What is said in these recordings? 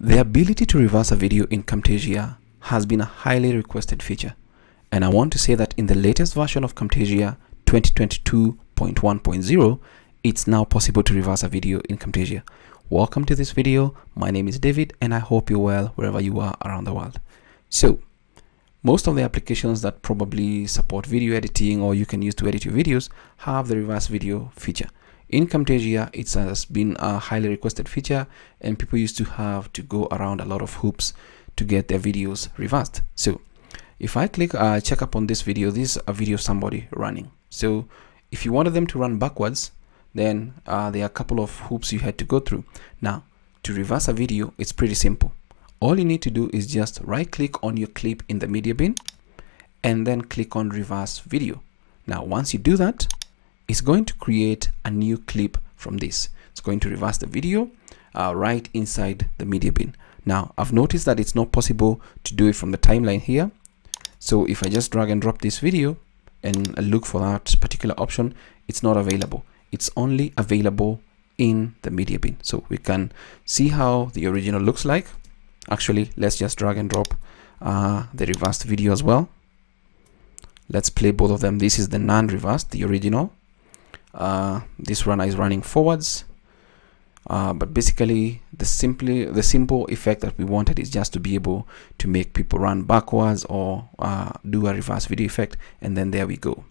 The ability to reverse a video in Camtasia has been a highly requested feature, and I want to say that in the latest version of Camtasia 2022.1.0, it's now possible to reverse a video in Camtasia. Welcome to this video. My name is David and I hope you're well wherever you are around the world. So, most of the applications that probably support video editing or you can use to edit your videos have the reverse video feature. In Camtasia, it has been a highly requested feature and people used to have to go around a lot of hoops to get their videos reversed. So if I click check up on this video, this is a video of somebody running. So if you wanted them to run backwards, then there are a couple of hoops you had to go through. Now, to reverse a video, it's pretty simple. All you need to do is just right click on your clip in the media bin and then click on reverse video. Now, once you do that, it's going to create a new clip from this. It's going to reverse the video right inside the media bin. Now, I've noticed that it's not possible to do it from the timeline here. So if I just drag and drop this video and look for that particular option, it's not available. It's only available in the media bin. So we can see how the original looks like. Actually, let's just drag and drop the reversed video as well. Let's play both of them. This is the non-reversed, the original. This runner is running forwards, but basically the simple effect that we wanted is just to be able to make people run backwards or do a reverse video effect, and then there we go.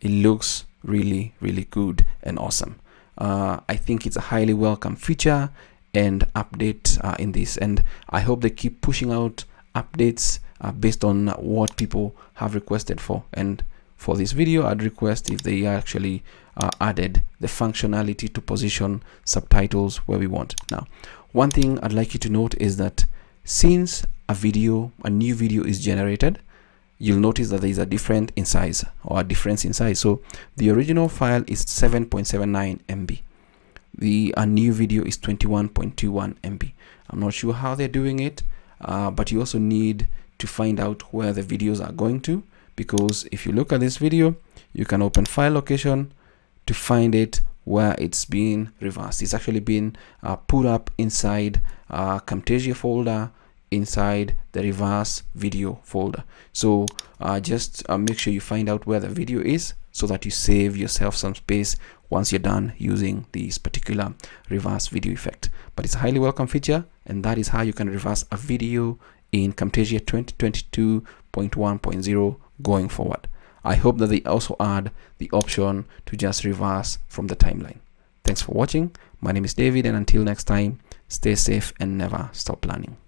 It looks really good and awesome. I think it's a highly welcome feature and update in this, and I hope they keep pushing out updates based on what people have requested for. And for this video, I'd request if they actually added the functionality to position subtitles where we want. Now, one thing I'd like you to note is that since a new video is generated, you'll notice that there is a difference in size. So the original file is 7.79 MB. The new video is 21.21 MB. I'm not sure how they're doing it, but you also need to find out where the videos are going to, because if you look at this video, you can open file location to find it where it's being reversed. It's actually been put up inside Camtasia folder, inside the reverse video folder. So just make sure you find out where the video is so that you save yourself some space once you're done using this particular reverse video effect. But it's a highly welcome feature, and that is how you can reverse a video in Camtasia 2022.1.0 going forward. I hope that they also add the option to just reverse from the timeline. Thanks for watching. My name is David, and until next time, stay safe and never stop learning.